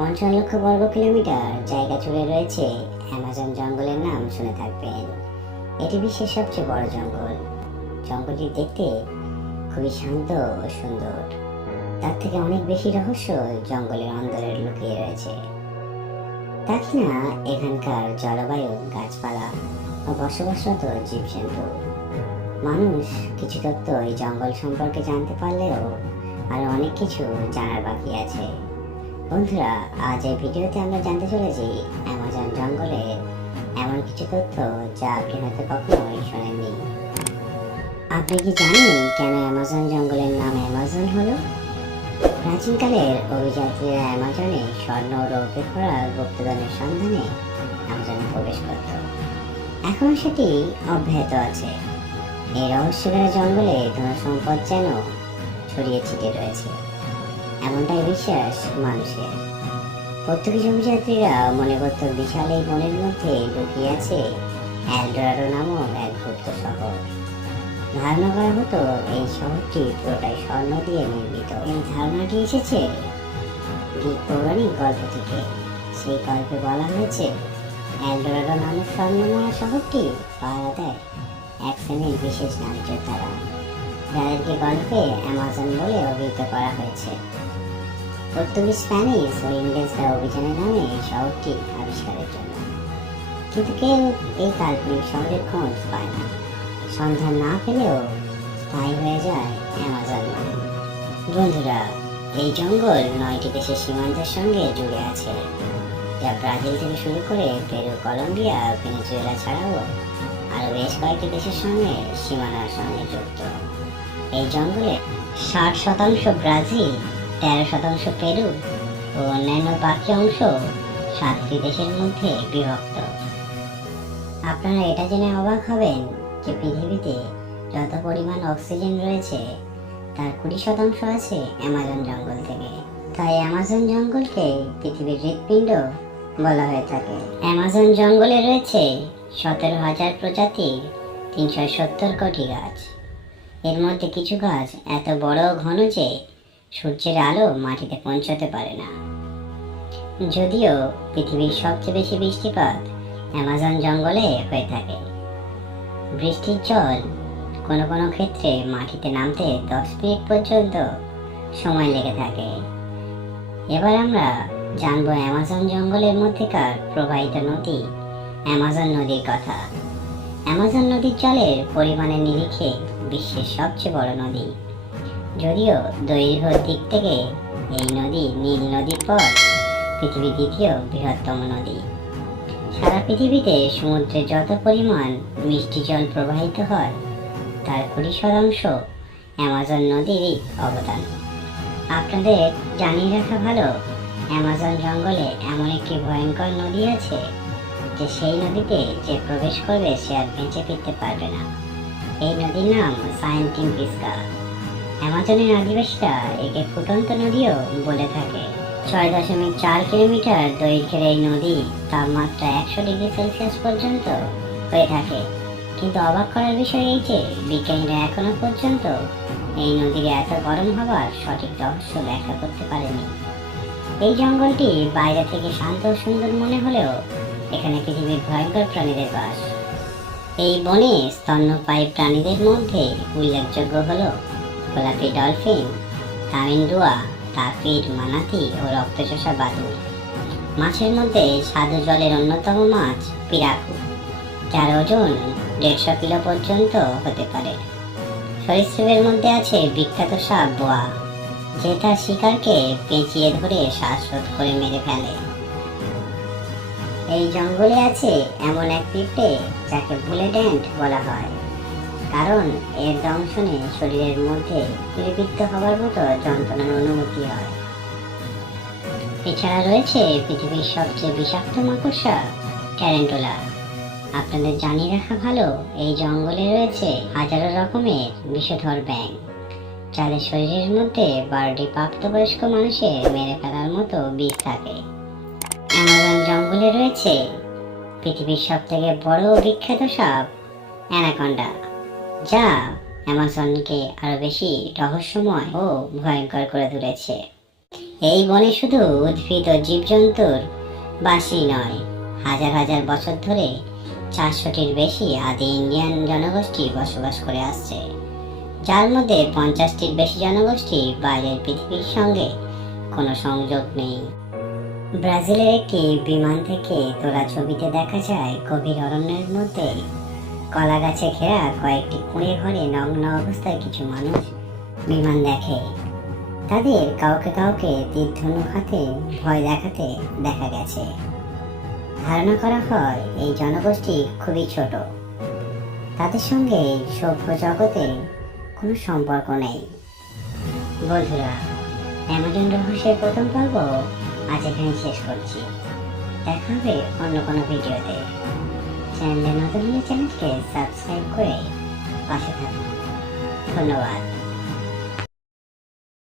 ৫০ লক্ষ বর্গ কিলোমিটার জায়গা জুড়ে রয়েছে অ্যামাজন জঙ্গলের নাম শুনে থাকবেন। এটি বিশ্বের সবচেয়ে বড় জঙ্গল। জঙ্গলটি দেখতে খুবই শান্ত ও সুন্দর। তার থেকে অনেক বেশি রহস্য জঙ্গলের অন্দরে লুকিয়ে রয়েছে। তা কিনা এখানকার জলবায়ু, গাছপালা ও বসবাসরত জীবজন্তু। মানুষ কিছু তথ্য এই জঙ্গল সম্পর্কে জানতে পারলেও আরো অনেক কিছু জানার বাকি আছে। বন্ধুরা, আজ এই ভিডিওতে আমরা জানতে চলেছি অ্যামাজন জঙ্গলের এমন কিছু তথ্য যা আপনি হয়তো কখনোই শোনেননি। আপনি কি জানেন কেন অ্যামাজন জঙ্গলের নাম অ্যামাজন হলো? প্রাচীনকালের অভিযাত্রীরা অ্যামাজনে স্বর্ণ ও রৌপ্যে ভরা গুপ্তধনের সন্ধানে অ্যামাজনে প্রবেশ করত। এখনো সেটি অব্যাহত আছে। এই রহস্যময় জঙ্গলে ধন সম্পদ যেন ছড়িয়ে ছিটিয়ে রয়েছে, এমনটাই বিশ্বাস মানুষের। পর্তুগিজ অভিযাত্রীরা মনে করত বিশাল এই বনের মধ্যে লুকিয়ে আছে এলডোরাডো নামক এক গুপ্ত শহর। ধারণা করা হতো এই শহরটি পুরোটাই স্বর্ণ দিয়ে নির্মিত। এই ধারণাটি এসেছে গ্রিক পৌরাণিক গল্প থেকে। সেই গল্পে বলা হয়েছে এলডোরাডো নামক স্বর্ণময় শহরটি পাহারা দেয় এক শ্রেণীর বিশেষ নারী যোদ্ধারা, যাদেরকে গল্পে অ্যামাজন বলে অভিহিত করা হয়েছে। পর্তুগিজ, স্প্যানিশ ও ইংরেজরা অভিযানের নামে এই শহরটি আবিষ্কারের জন্য, কিন্তু কেউ এই কাল্পনিক শহরের খোঁজ পায় না। সন্ধান না পেলেও স্থায়ী হয়ে যায় অ্যামাজন নাম। বন্ধুরা, এই জঙ্গল 9টি দেশের সীমান্তের সঙ্গে জুড়ে আছে, যা ব্রাজিল থেকে শুরু করে পেরু, কলম্বিয়া, ভেনেজুয়েলা ছাড়াও আরো বেশ কয়েকটি দেশের সঙ্গে সীমানার সঙ্গে যুক্ত। এই জঙ্গলে 60% ব্রাজিল, 13% পেরু ও অন্যান্য বাকি অংশ 7টি দেশের মধ্যে বিভক্ত। আপনারা এটা জেনে অবাক হবেন যে পৃথিবীতে যত পরিমাণ অক্সিজেন রয়েছে তার 20% আছে অ্যামাজন জঙ্গল থেকে। তাই অ্যামাজন জঙ্গলকে পৃথিবীর হৃৎপিণ্ড বলা হয়ে থাকে। অ্যামাজন জঙ্গলে রয়েছে 17,000 প্রজাতির 370 কোটি গাছ। এর মধ্যে কিছু গাছ এত বড় ও ঘন যে সূর্যের আলো মাটিতে পৌঁছতে পারে না। যদিও পৃথিবীর সবচেয়ে বেশি বৃষ্টিপাত অ্যামাজন জঙ্গলে হয়ে থাকে। বৃষ্টির জল কোনো কোনো ক্ষেত্রে মাটিতে নামতে 10 মিনিট পর্যন্ত সময় লেগে থাকে। এবার আমরা জানবো অ্যামাজন জঙ্গলের মধ্যেকার প্রবাহিত নদী অ্যামাজন নদীর কথা। অ্যামাজন নদীর জলের পরিমাণের নিরিখে বিশ্বের সবচেয়ে বড় নদী। যদিও দৈর্ঘ্যের দিক থেকে এই নদী নীল নদীর পর পৃথিবীর দ্বিতীয় বৃহত্তম নদী। সারা পৃথিবীতে সমুদ্রে যত পরিমাণ মিষ্টি জল প্রবাহিত হয় তার 20% অ্যামাজন নদীরই অবদান। আপনাদের জানিয়ে রাখা ভালো, অ্যামাজন জঙ্গলে এমন একটি ভয়ঙ্কর নদী আছে যে সেই নদীতে যে প্রবেশ করবে সে আর বেঁচে ফিরতে পারবে না। এই নদীর নাম সায়েন্টিম্পিস্কা। অ্যামাজনের আদিবাসীরা একে ফুটন্ত নদীও বলে থাকে। 6.4 কিলোমিটার দৈর্ঘ্যের এই নদী তাপমাত্রা 100 ডিগ্রি সেলসিয়াস পর্যন্ত হয়ে থাকে। কিন্তু অবাক করার বিষয় এই যে বিজ্ঞানীরা এখনো পর্যন্ত এই নদীর এত গরম হবার সঠিক রহস্য ব্যাখ্যা করতে পারেনি। এই জঙ্গলটি বাইরে থেকে শান্ত ও সুন্দর মনে হলেও এখানে পৃথিবীর ভয়ঙ্কর প্রাণীদের বাস। এই বনে স্তন্যপায়ী প্রাণীদের মধ্যে উল্লেখযোগ্য হল গোলাপি ডলফিন, তামিন্দুয়া, তাপির, মানাতি ও রক্তচোষা বাদুড়। মাছের মধ্যে স্বাদু জলের অন্যতম মাছ পিরাকু, যার ওজন 150 কিলো পর্যন্ত হতে পারে। সরীসৃপের মধ্যে আছে বিখ্যাত সাপ বোয়া, যে তার শিকারকে পেঁচিয়ে ধরে শ্বাসরোধ করে মেরে ফেলে। এই জঙ্গলে আছে এমন এক পিঁপড়ে যাকে বুলেট অ্যান্ট বলা হয়, কারণ এর দংশনে শরীরের মধ্যে গুলিবিদ্ধ হবার মতো যন্ত্রণার অনুভূতি হয়। এছাড়া রয়েছে পৃথিবীর সবচেয়ে বিষাক্ত মাকড়সা ট্যারেন্টুলা। আপনাদের জানিয়ে রাখা ভালো, এই জঙ্গলে রয়েছে হাজারো রকমের বিষধর ব্যাঙ, যাদের শরীরের মধ্যে 12টি প্রাপ্তবয়স্ক মানুষের মেরে ফেলার মতো বিষ থাকে। অ্যামাজন জঙ্গলে রয়েছে পৃথিবীর সবথেকে বড় বিখ্যাত সাপ অ্যানাকন্ডা, যা অ্যামাজনকে আরো বেশি রহস্যময় ও ভয়ঙ্কর করে তুলেছে। এই বনে শুধু উদ্ভিদ ও জীবজন্তুর বাসই নয়, হাজার হাজার বছর ধরে 400টির বেশি আদি ইন্ডিয়ান জনগোষ্ঠী বসবাস করে আসছে, যার মধ্যে 50টির বেশি জনগোষ্ঠী বাইরের পৃথিবীর সঙ্গে কোনো সংযোগ নেই। ব্রাজিলের একটি বিমান থেকে তোলা ছবিতে দেখা যায় গভীর অরণ্যের মধ্যে কলা গাছে ঘেরা কয়েকটি কুঁড়ে ঘরে নগ্ন অবস্থায় কিছু মানুষ বিমান দেখে। তাদের কাউকে কাউকে তীর-ধনুক হাতে ভয় দেখাতে দেখা গেছে। ধারণা করা হয় এই জনগোষ্ঠী খুবই ছোট, তাদের সঙ্গে সভ্য জগতে কোনো সম্পর্ক নেই। বন্ধুরা, অ্যামাজন রহস্যের প্রথম পর্ব আজ এখানে শেষ করছি। দেখা হবে অন্য কোনো ভিডিওতে। চ্যানেলে নতুন হলে চ্যানেলকে সাবস্ক্রাইব করে পাশে থাকুন। ধন্যবাদ।